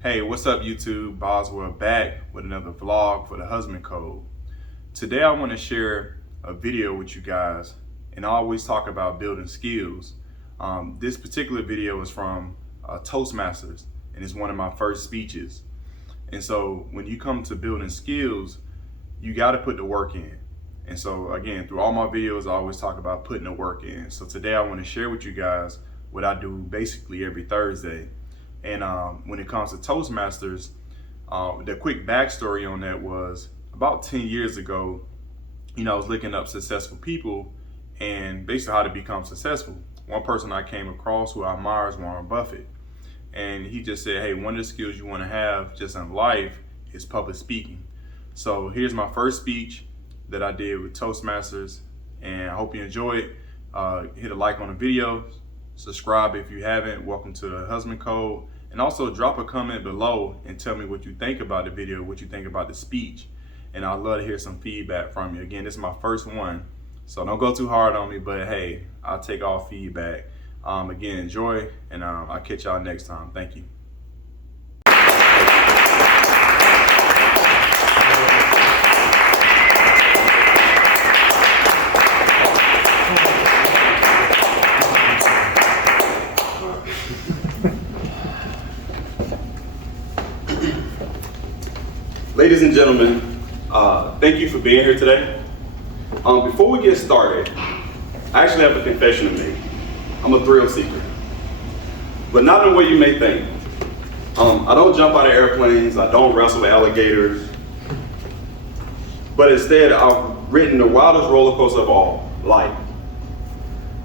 Hey, what's up YouTube? Boswell back with another vlog for the husband code. Today I want to share a video with you guys, and I always talk about building skills. This particular video is from Toastmasters, and it's one of my first speeches. And so when you come to building skills, you got to put the work in. And so again, through all my videos, I always talk about putting the work in. So today I want to share with you guys what I do basically every Thursday. And when it comes to Toastmasters, the quick backstory on that was about 10 years ago, I was looking up successful people and basically how to become successful. One person I came across who I admire is Warren Buffett. And he just said, hey, one of the skills you want to have just in life is public speaking. So here's my first speech that I did with Toastmasters, and I hope you enjoy it. Hit a like on the video, subscribe if you haven't. Welcome to the Husband Code. And also drop a comment below and tell me what you think about the video, what you think about the speech. And I'd love to hear some feedback from you. Again, this is my first one, so don't go too hard on me, but hey, I'll take all feedback. Again, enjoy, and I'll catch y'all next time. Thank you. Ladies and gentlemen, thank you for being here today. Before we get started, I actually have a confession to make. I'm a thrill seeker, but not in the way you may think. I don't jump out of airplanes, I don't wrestle with alligators, but instead I've ridden the wildest roller coaster of all, life.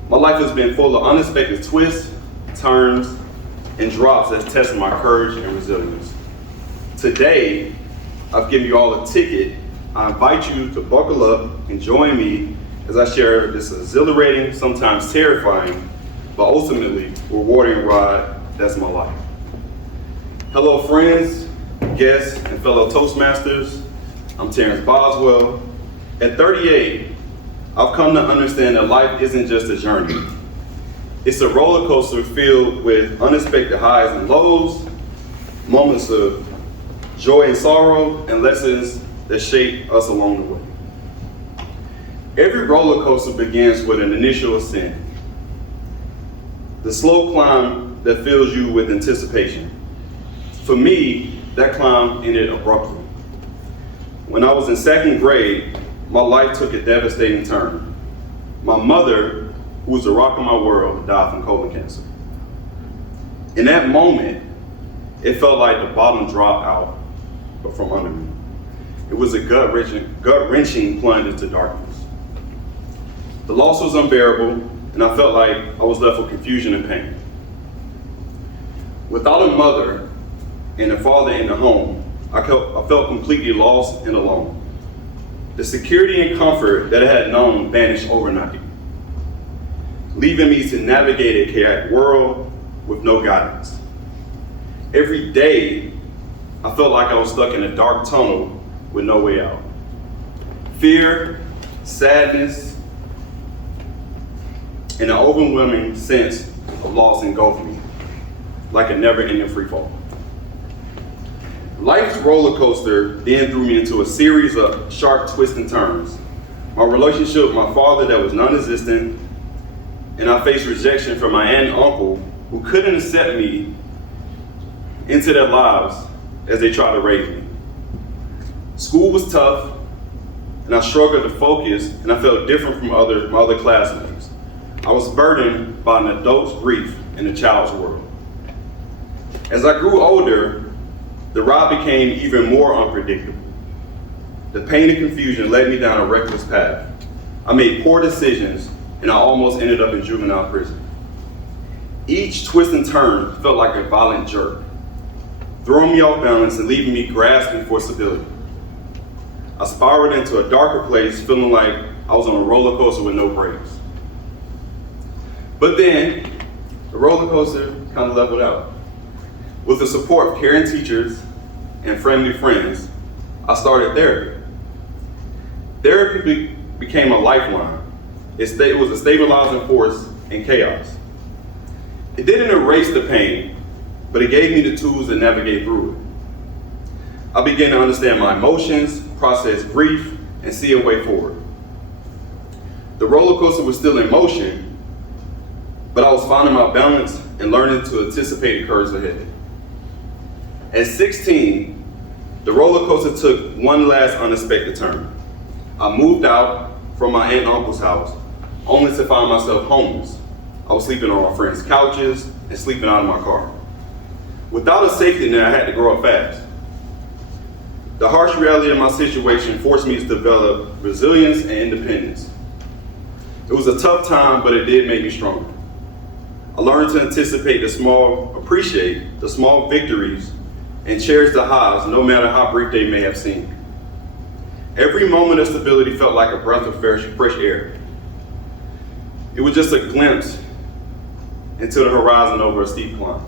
My life has been full of unexpected twists, turns, and drops that's tested my courage and resilience. Today, I've given you all a ticket. I invite you to buckle up and join me as I share this exhilarating, sometimes terrifying, but ultimately rewarding ride that's my life. Hello friends, guests, and fellow Toastmasters. I'm Terrence Boswell. At 38, I've come to understand that life isn't just a journey. It's a roller coaster filled with unexpected highs and lows, moments of joy and sorrow, and lessons that shape us along the way. Every roller coaster begins with an initial ascent, the slow climb that fills you with anticipation. For me, that climb ended abruptly. When I was in second grade, my life took a devastating turn. My mother, who was the rock of my world, died from colon cancer. In that moment, it felt like the bottom dropped out from under me. It was a gut-wrenching plunge into darkness. The loss was unbearable, and I felt like I was left with confusion and pain. Without a mother and a father in the home, I felt completely lost and alone. The security and comfort that I had known vanished overnight, leaving me to navigate a chaotic world with no guidance. Every day, I felt like I was stuck in a dark tunnel with no way out. Fear, sadness, and an overwhelming sense of loss engulfed me, like a never-ending free fall. Life's roller coaster then threw me into a series of sharp twists and turns. My relationship with my father that was non-existent, and I faced rejection from my aunt and uncle who couldn't accept me into their lives as they tried to raise me. School was tough, and I struggled to focus, and I felt different from my other classmates. I was burdened by an adult's grief in a child's world. As I grew older, the ride became even more unpredictable. The pain and confusion led me down a reckless path. I made poor decisions, and I almost ended up in juvenile prison. Each twist and turn felt like a violent jerk, throwing me off balance and leaving me grasping for stability. I spiraled into a darker place, feeling like I was on a roller coaster with no brakes. But then, the roller coaster kind of leveled out. With the support of caring teachers and friendly friends, I started therapy. Therapy became a lifeline. It was a stabilizing force in chaos. It didn't erase the pain, but it gave me the tools to navigate through it. I began to understand my emotions, process grief, and see a way forward. The roller coaster was still in motion, but I was finding my balance and learning to anticipate the curves ahead. At 16, the roller coaster took one last unexpected turn. I moved out from my aunt and uncle's house, only to find myself homeless. I was sleeping on my friends' couches and sleeping out of my car. Without a safety net, I had to grow up fast. The harsh reality of my situation forced me to develop resilience and independence. It was a tough time, but it did make me stronger. I learned to appreciate the small victories, and cherish the highs, no matter how brief they may have seemed. Every moment of stability felt like a breath of fresh air. It was just a glimpse into the horizon over a steep climb.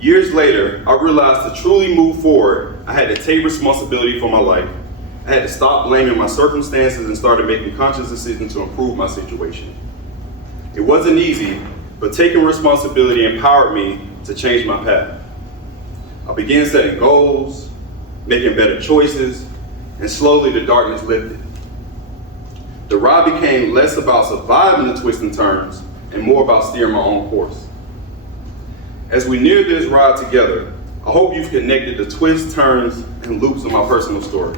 Years later, I realized to truly move forward, I had to take responsibility for my life. I had to stop blaming my circumstances and started making conscious decisions to improve my situation. It wasn't easy, but taking responsibility empowered me to change my path. I began setting goals, making better choices, and slowly the darkness lifted. The ride became less about surviving the twists and turns and more about steering my own course. As we near this ride together, I hope you've connected the twists, turns, and loops of my personal story.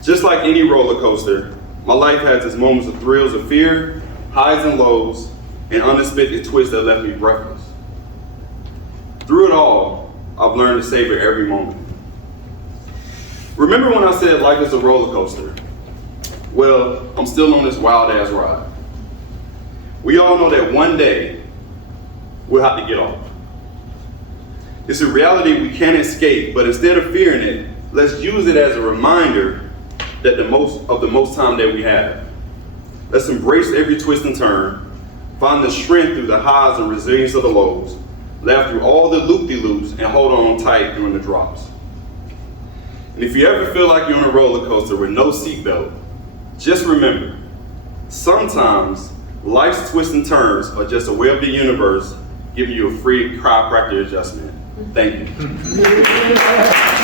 Just like any roller coaster, my life has its moments of thrills of fear, highs and lows, and unexpected twists that left me breathless. Through it all, I've learned to savor every moment. Remember when I said life is a roller coaster? Well, I'm still on this wild ass ride. We all know that one day we'll have to get off. It's a reality we can't escape, but instead of fearing it, let's use it as a reminder that the most time that we have. Let's embrace every twist and turn, find the strength through the highs and resilience of the lows, laugh through all the loop-de-loops, and hold on tight during the drops. And if you ever feel like you're on a roller coaster with no seatbelt, just remember, sometimes life's twists and turns are just a way of the universe giving you a free chiropractic adjustment. Thank you.